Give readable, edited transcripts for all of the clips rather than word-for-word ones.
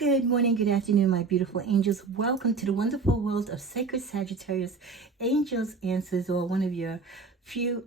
Good morning, good afternoon, my beautiful angels. Welcome to the wonderful world of Sacred Sagittarius Angels Answers, or one of your few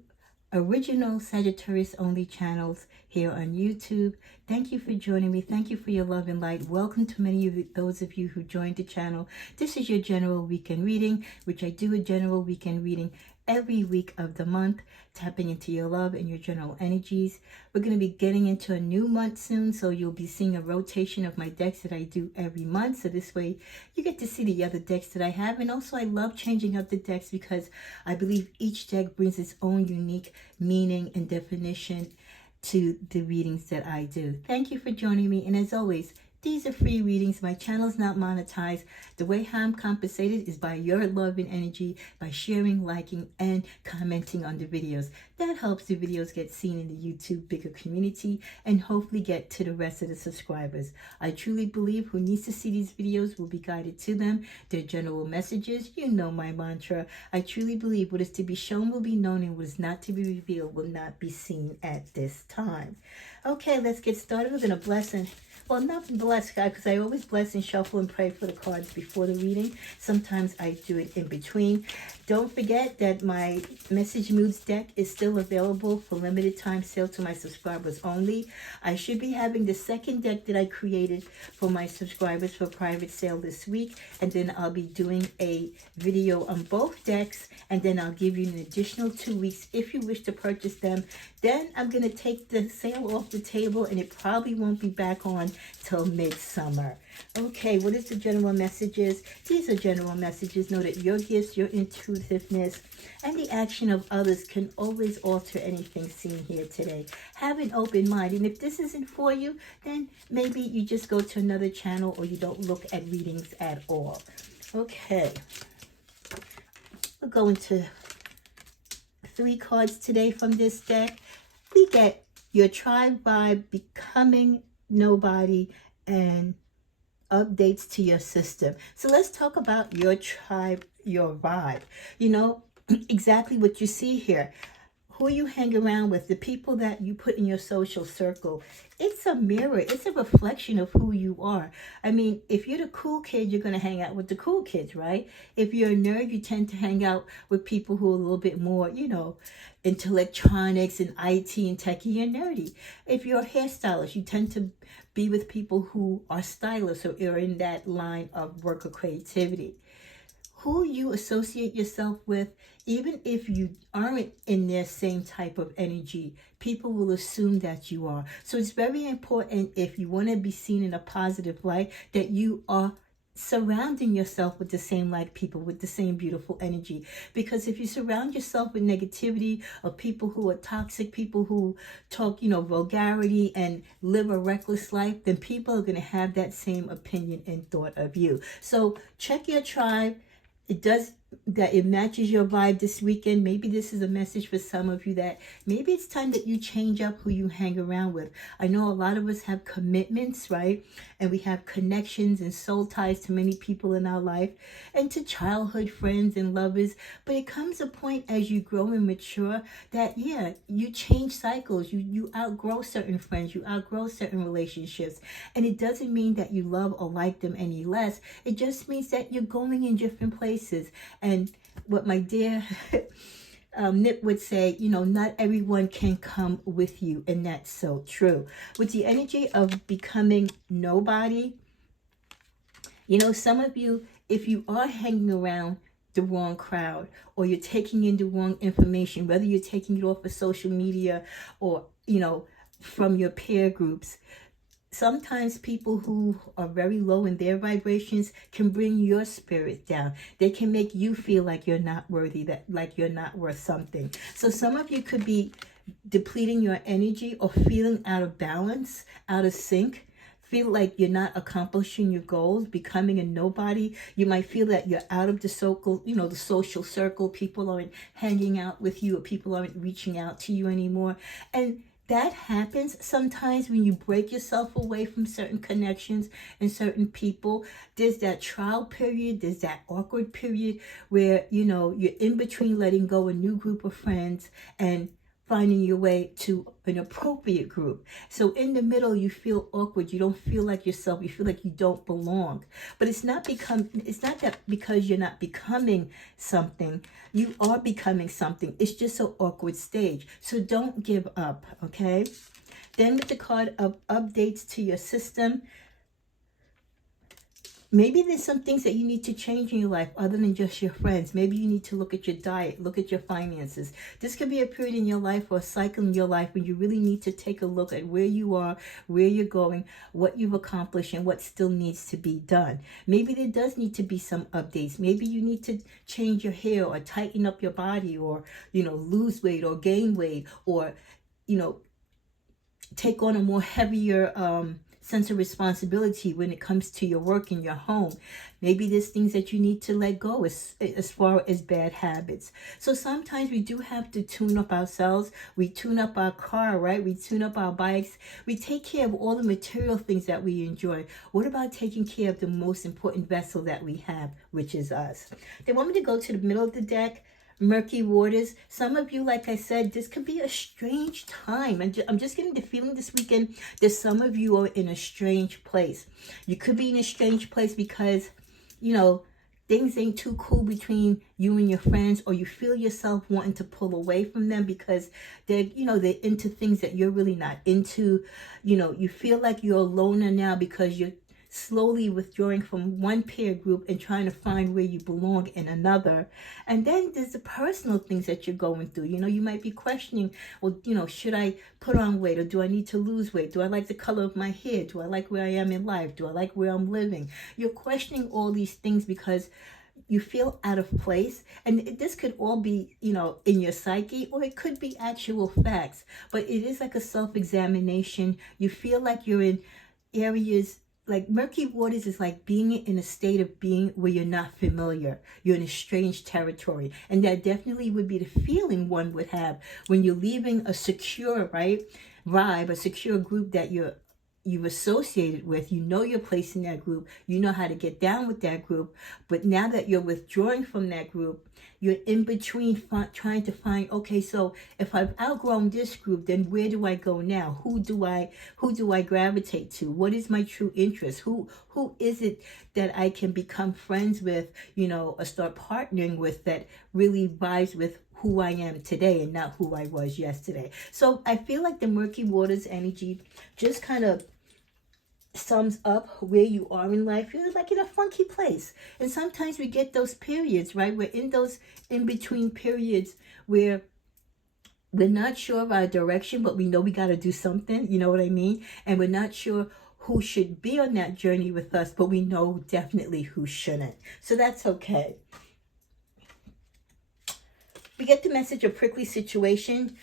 original Sagittarius only channels here on YouTube. Thank you for joining me. Thank you for your love and light. Welcome to many of those of you who joined the channel. This is your general weekend reading, which I do a general weekend reading every week of the month, tapping into your love and your general energies. We're going to be getting into a new month soon, so you'll be seeing a rotation of my decks that I do every month. So this way you get to see the other decks that I have. And also I love changing up the decks because I believe each deck brings its own unique meaning and definition to the readings that I do. Thank you for joining me. And as always, these are free readings. My channel is not monetized. The way how I'm compensated is by your love and energy, by sharing, liking, and commenting on the videos. That helps the videos get seen in the YouTube bigger community and hopefully get to the rest of the subscribers. I truly believe who needs to see these videos will be guided to them. Their general messages, you know my mantra. I truly believe what is to be shown will be known, and what is not to be revealed will not be seen at this time. Okay, let's get started. We're going to bless and not bless God, because I always bless and shuffle and pray for the cards before the reading. Sometimes I do it in between. Don't forget that my Message Moods deck is still available for limited time sale to my subscribers only. I should be having the second deck that I created for my subscribers for private sale this week. And then I'll be doing a video on both decks. And then I'll give you an additional 2 weeks if you wish to purchase them. Then I'm going to take the sale off the table, and it probably won't be back on till midsummer. Okay, what is the general messages? These are general messages. Know that your gifts, your intuitiveness, and the action of others can always alter anything seen here today. Have an open mind. And if this isn't for you, then maybe you just go to another channel, or you don't look at readings at all. Okay. We're going to 3 cards today from this deck. We get your tribe vibe, becoming nobody, and updates to your system. So let's talk about your tribe, your vibe. You know, exactly what you see here. Who you hang around with, the people that you put in your social circle. It's a mirror. It's a reflection of who you are. I mean, if you're the cool kid, you're going to hang out with the cool kids, right? If you're a nerd, you tend to hang out with people who are a little bit more, you know, into electronics and IT and techie and nerdy. If you're a hairstylist, you tend to be with people who are stylists or are in that line of work or creativity. Who you associate yourself with, even if you aren't in their same type of energy, people will assume that you are. So it's very important, if you want to be seen in a positive light, that you are surrounding yourself with the same like people, with the same beautiful energy. Because if you surround yourself with negativity, or people who are toxic, people who talk, you know, vulgarity and live a reckless life, then people are going to have that same opinion and thought of you. So check your tribe. It matches your vibe this weekend. Maybe this is a message for some of you that maybe it's time that you change up who you hang around with. I know a lot of us have commitments, right? And we have connections and soul ties to many people in our life, and to childhood friends and lovers. But it comes a point as you grow and mature that, yeah, you change cycles. You outgrow certain friends. You outgrow certain relationships. And it doesn't mean that you love or like them any less. It just means that you're going in different places. And what my dear Nip would say, you know, not everyone can come with you. And that's so true. With the energy of becoming nobody, you know, some of you, if you are hanging around the wrong crowd, or you're taking in the wrong information, whether you're taking it off of social media or, you know, from your peer groups, sometimes people who are very low in their vibrations can bring your spirit down. They can make you feel like you're not worthy, that like you're not worth something. So some of you could be depleting your energy, or feeling out of balance, out of sync. Feel like you're not accomplishing your goals, becoming a nobody. You might feel that you're out of the circle, you know, the social circle. People aren't hanging out with you, or people aren't reaching out to you anymore. And that happens sometimes when you break yourself away from certain connections and certain people. There's that trial period, there's that awkward period where, you know, you're in between letting go a new group of friends and finding your way to an appropriate group. So in the middle, you feel awkward. You don't feel like yourself. You feel like you don't belong. But it's not that because you're not becoming something. You are becoming something. It's just an awkward stage. So don't give up, okay? Then with the card of updates to your system, maybe there's some things that you need to change in your life other than just your friends. Maybe you need to look at your diet, look at your finances. This could be a period in your life or a cycle in your life when you really need to take a look at where you are, where you're going, what you've accomplished, and what still needs to be done. Maybe there does need to be some updates. Maybe you need to change your hair or tighten up your body or, lose weight or gain weight or, take on a more heavier sense of responsibility when it comes to your work and your home. Maybe there's things that you need to let go as far as bad habits. So sometimes we do have to tune up ourselves. We tune up our car, right? We tune up our bikes. We take care of all the material things that we enjoy. What about taking care of the most important vessel that we have, which is us? They want me to go to the middle of the deck. Murky waters. Some of you, like I said, this could be a strange time. I'm just getting the feeling this weekend that some of you are in a strange place. You could be in a strange place because, things ain't too cool between you and your friends, or you feel yourself wanting to pull away from them because they're into things that you're really not into. You feel like you're a loner now because you're slowly withdrawing from one peer group and trying to find where you belong in another. And then there's the personal things that you're going through. You might be questioning, well, should I put on weight, or do I need to lose weight? Do I like the color of my hair? Do I like where I am in life? Do I like where I'm living? You're questioning all these things because you feel out of place. And this could all be, in your psyche, or it could be actual facts. But it is like a self-examination. You feel like you're in areas like murky waters is like being in a state of being where you're not familiar. You're in a strange territory. And that definitely would be the feeling one would have when you're leaving a secure, vibe, a secure group that you've associated with. Your place in that group. You know how to get down with that group. But now that you're withdrawing from that group, you're in between trying to find, okay, so if I've outgrown this group, then where do I go now? Who do I gravitate to? What is my true interest? Who is it that I can become friends with, or start partnering with that really vibes with who I am today and not who I was yesterday? So I feel like the murky waters energy just kind of sums up where you are in life. You're like in a funky place. And sometimes we get those periods, right? We're in those in-between periods where we're not sure of our direction, but we know we got to do something. You know what I mean? And we're not sure who should be on that journey with us, but we know definitely who shouldn't. So that's okay. We get the message of prickly situation.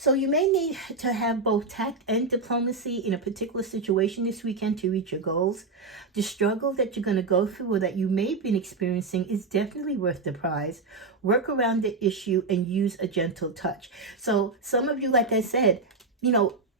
So you may need to have both tact and diplomacy in a particular situation this weekend to reach your goals. The struggle that you're going to go through or that you may have been experiencing is definitely worth the prize. Work around the issue and use a gentle touch. So some of you, like I said,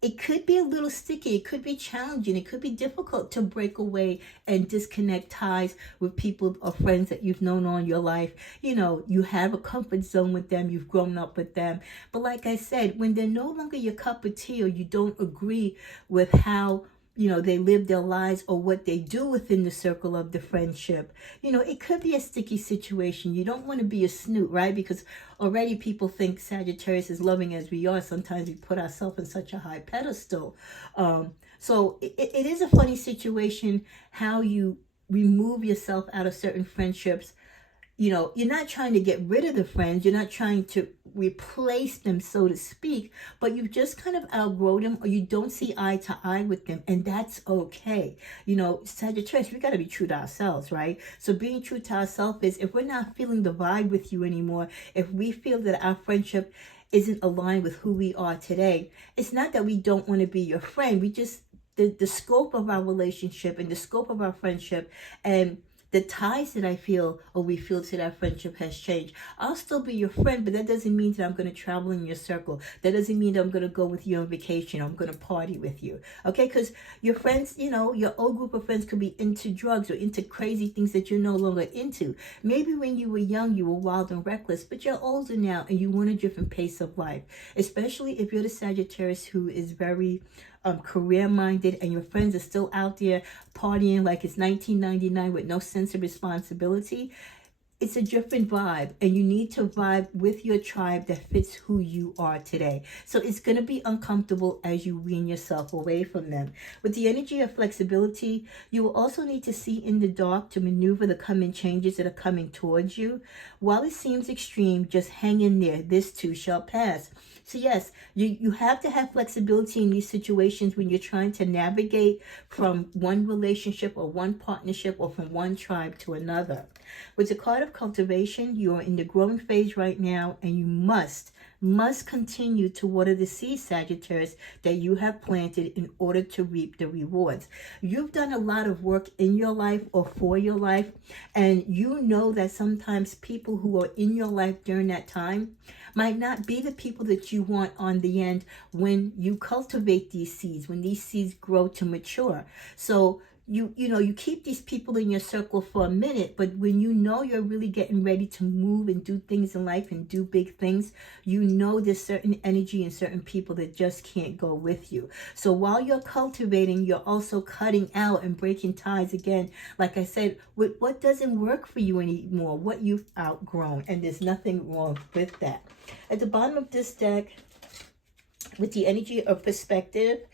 it could be a little sticky. It could be challenging. It could be difficult to break away and disconnect ties with people or friends that you've known all your life. You have a comfort zone with them. You've grown up with them. But like I said, when they're no longer your cup of tea, or you don't agree with how they live their lives or what they do within the circle of the friendship, it could be a sticky situation. You don't want to be a snoot, right? Because already people think Sagittarius is loving as we are. Sometimes we put ourselves in such a high pedestal. So it is a funny situation how you remove yourself out of certain friendships. You're not trying to get rid of the friends. You're not trying to replace them, so to speak, but you've just kind of outgrown them, or you don't see eye to eye with them, and that's okay. Sagittarius, we got to be true to ourselves, right? So being true to ourselves is, if we're not feeling the vibe with you anymore, if we feel that our friendship isn't aligned with who we are today, it's not that we don't want to be your friend. We just, the scope of our relationship and the scope of our friendship and the ties that I feel or we feel to that friendship has changed. I'll still be your friend, but that doesn't mean that I'm going to travel in your circle. That doesn't mean that I'm going to go with you on vacation. I'm going to party with you. Okay? Because your friends, you know, your old group of friends could be into drugs or into crazy things that you're no longer into. Maybe when you were young, you were wild and reckless, but you're older now and you want a different pace of life. Especially if you're the Sagittarius who is very career minded and your friends are still out there partying like it's 1999 with no sense of responsibility. It's a different vibe, and you need to vibe with your tribe that fits who you are today. So it's going to be uncomfortable as you wean yourself away from them. With the energy of flexibility, you will also need to see in the dark to maneuver the coming changes that are coming towards you. While it seems extreme, just hang in there. This too shall pass. So yes, you have to have flexibility in these situations when you're trying to navigate from one relationship or one partnership or from one tribe to another. With the card of cultivation, you are in the growing phase right now, and you must continue to water the seed, Sagittarius, that you have planted in order to reap the rewards. You've done a lot of work in your life or for your life, and you know that sometimes people who are in your life during that time might not be the people that you want on the end when you cultivate these seeds, when these seeds grow to mature. So you know, you keep these people in your circle for a minute, but when you know you're really getting ready to move and do things in life and do big things, you know there's certain energy and certain people that just can't go with you. So while you're cultivating, you're also cutting out and breaking ties again, like I said, with what doesn't work for you anymore, what you've outgrown, and there's nothing wrong with that. At the bottom of this deck, with the energy of perspective,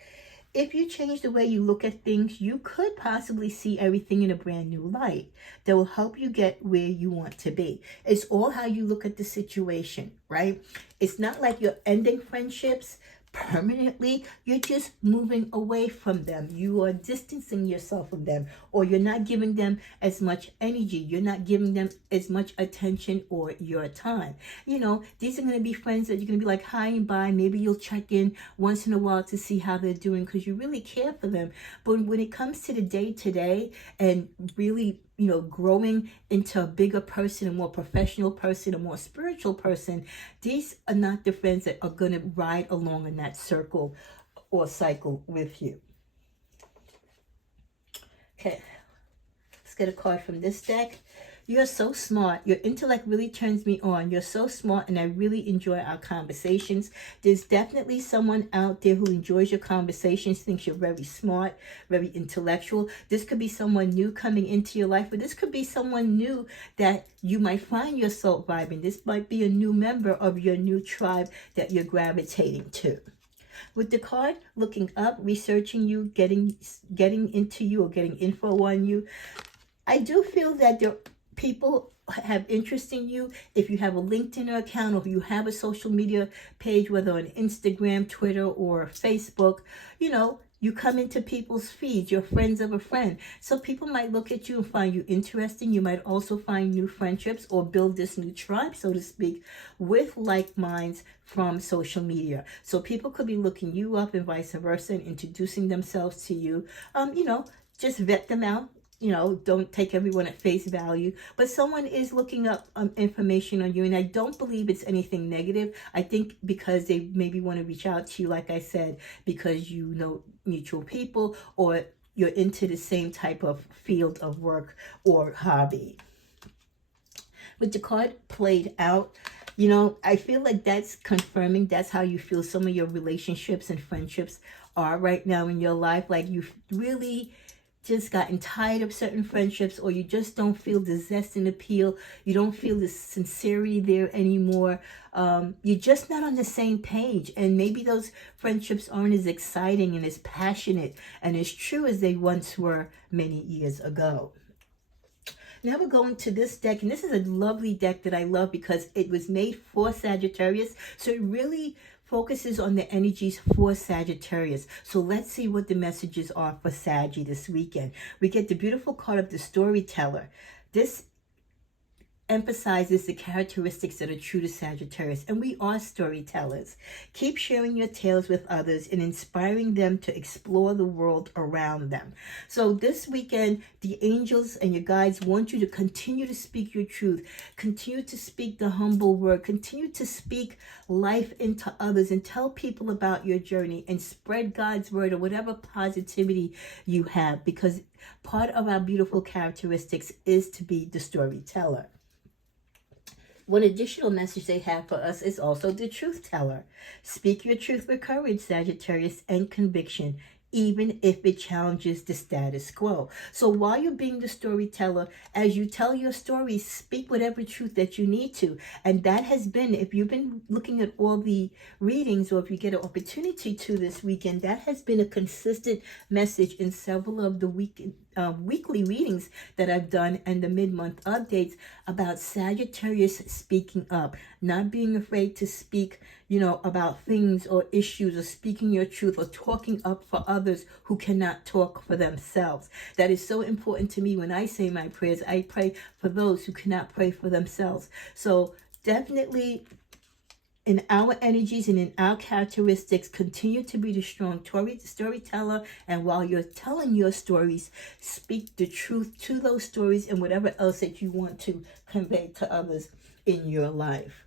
if you change the way you look at things, you could possibly see everything in a brand new light that will help you get where you want to be. It's all how you look at the situation, right? It's not like you're ending friendships permanently. You're just moving away from them. You are distancing yourself from them, or you're not giving them as much energy. You're not giving them as much attention or your time. You know, these are going to be friends that you're going to be like hi and bye. Maybe you'll check in once in a while to see how they're doing because you really care for them. But when it comes to the day to day and really, you know, growing into a bigger person, a more professional person, a more spiritual person, these are not the friends that are going to ride along in that circle or cycle with you. Okay, let's get a card from this deck. You're so smart. Your intellect really turns me on. You're so smart, and I really enjoy our conversations. There's definitely someone out there who enjoys your conversations, thinks you're very smart, very intellectual. This could be someone new coming into your life, but this could be someone new that you might find yourself vibing. This might be a new member of your new tribe that you're gravitating to. With the card looking up, researching you, getting into you, or getting info on you, I do feel that people have interest in you. If you have a LinkedIn account, or if you have a social media page, whether on Instagram, Twitter, or Facebook, you know, you come into people's feeds. You're friends of a friend. So people might look at you and find you interesting. You might also find new friendships or build this new tribe, so to speak, with like minds from social media. So people could be looking you up and vice versa and introducing themselves to you. You know, just vet them out. You know, don't take everyone at face value, but someone is looking up information on you, and I don't believe it's anything negative. I think because they maybe want to reach out to you, like I said, because you know mutual people, or you're into the same type of field of work or hobby. With the card played out, you know, I feel like that's confirming that's how you feel some of your relationships and friendships are right now in your life. Like you've really just gotten tired of certain friendships, or you just don't feel the zest and appeal. You don't feel the sincerity there anymore. You're just not on the same page, and maybe those friendships aren't as exciting and as passionate and as true as they once were many years ago. Now we're going to this deck, and this is a lovely deck that I love because it was made for Sagittarius, so it really focuses on the energies for Sagittarius. So let's see what the messages are for Saggy this weekend. We get the beautiful card of the storyteller. This emphasizes the characteristics that are true to Sagittarius, and we are storytellers. Keep sharing your tales with others and inspiring them to explore the world around them. So this weekend, the angels and your guides want you to continue to speak your truth, continue to speak the humble word, continue to speak life into others, and tell people about your journey and spread God's word or whatever positivity you have, because part of our beautiful characteristics is to be the storyteller. One additional message they have for us is also the truth teller. Speak your truth with courage, Sagittarius, and conviction, even if it challenges the status quo. So while you're being the storyteller, as you tell your story, speak whatever truth that you need to. And that has been, if you've been looking at all the readings, or if you get an opportunity to this weekend, that has been a consistent message in several of the weekly readings that I've done and the mid-month updates about Sagittarius speaking up, not being afraid to speak, about things or issues, or speaking your truth, or talking up for others who cannot talk for themselves. That is so important to me. When I say my prayers, I pray for those who cannot pray for themselves. So definitely, in our energies and in our characteristics, continue to be the strong storyteller. And while you're telling your stories, speak the truth to those stories and whatever else that you want to convey to others in your life.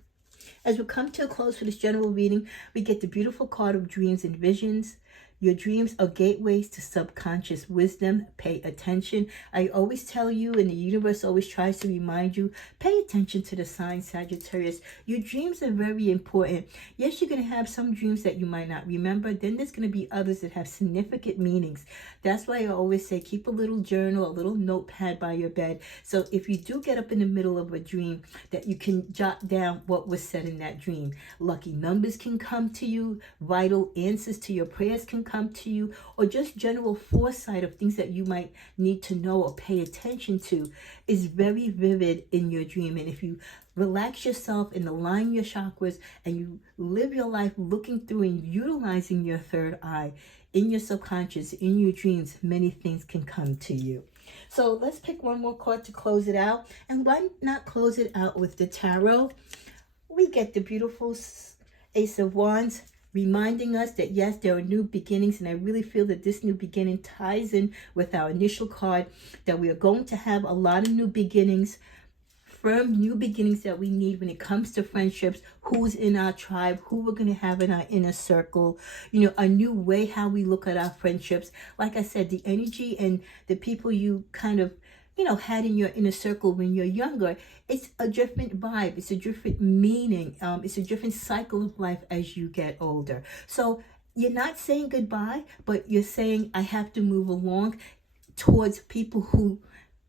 As we come to a close for this general reading, we get the beautiful card of dreams and visions. Your dreams are gateways to subconscious wisdom. Pay attention. I always tell you, and the universe always tries to remind you, pay attention to the sign, Sagittarius. Your dreams are very important. Yes, you're going to have some dreams that you might not remember. Then there's going to be others that have significant meanings. That's why I always say keep a little journal, a little notepad by your bed. So if you do get up in the middle of a dream, that you can jot down what was said in that dream. Lucky numbers can come to you. Vital answers to your prayers can come to you, or just general foresight of things that you might need to know or pay attention to is very vivid in your dream. And if you relax yourself and align your chakras and you live your life looking through and utilizing your third eye in your subconscious, in your dreams, many things can come to you. So let's pick one more card to close it out. And why not close it out with the tarot? We get the beautiful Ace of Wands, reminding us that yes, there are new beginnings, and I really feel that this new beginning ties in with our initial card, that we are going to have a lot of new beginnings, firm new beginnings that we need when it comes to friendships, who's in our tribe, who we're going to have in our inner circle, a new way how we look at our friendships. Like I said, the energy and the people you kind of had in your inner circle when you're younger, it's a different vibe. It's a different meaning. It's a different cycle of life as you get older. So you're not saying goodbye, but you're saying I have to move along towards people who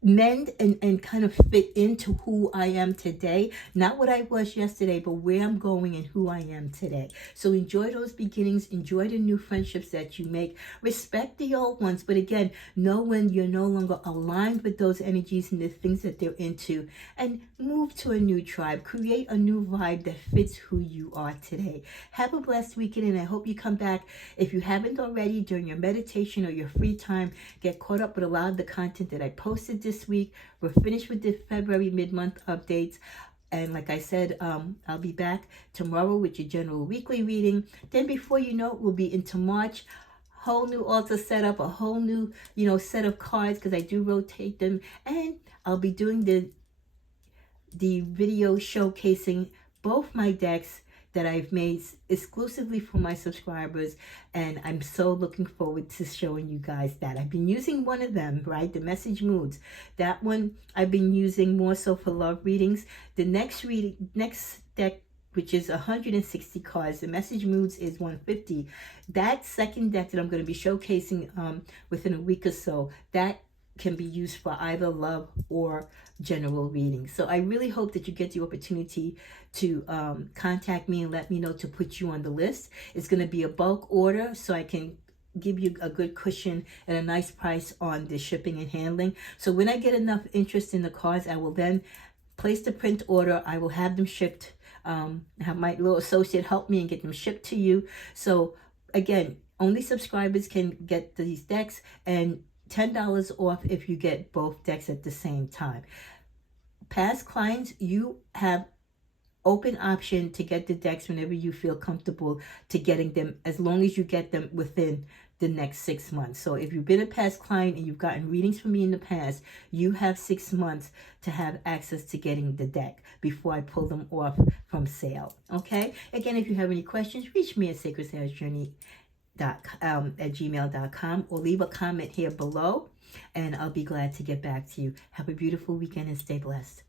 mend and kind of fit into who I am today. Not what I was yesterday, but where I'm going and who I am today. So enjoy those beginnings. Enjoy the new friendships that you make. Respect the old ones. But again, know when you're no longer aligned with those energies and the things that they're into. And move to a new tribe. Create a new vibe that fits who you are today. Have a blessed weekend, and I hope you come back. If you haven't already, during your meditation or your free time, get caught up with a lot of the content that I posted this week. We're finished with the February mid-month updates. And like I said, I'll be back tomorrow with your general weekly reading. Then before you know it, we'll be into March. Whole new altar setup, a whole new, set of cards, because I do rotate them. And I'll be doing the video showcasing both my decks that I've made exclusively for my subscribers, and I'm so looking forward to showing you guys that. I've been using one of them, right, the Message Moods. That one I've been using more so for love readings. The next deck, which is 160 cards, the Message Moods is 150. That second deck that I'm going to be showcasing within a week or so, that can be used for either love or general readings. So I really hope that you get the opportunity to contact me and let me know to put you on the list. It's going to be a bulk order, so I can give you a good cushion and a nice price on the shipping and handling. So when I get enough interest in the cards, I will then place the print order. I will have them shipped. Have my little associate help me and get them shipped to you. So again, only subscribers can get these decks, and $10 off if you get both decks at the same time. past clients, you have open option to get the decks whenever you feel comfortable to getting them, as long as you get them within the next 6 months. So if you've been a past client and you've gotten readings from me in the past, you have 6 months to have access to getting the deck before I pull them off from sale. Okay? Again, if you have any questions, reach me at sacredsagjourney.com or leave a comment here below, and I'll be glad to get back to you. Have a beautiful weekend and stay blessed.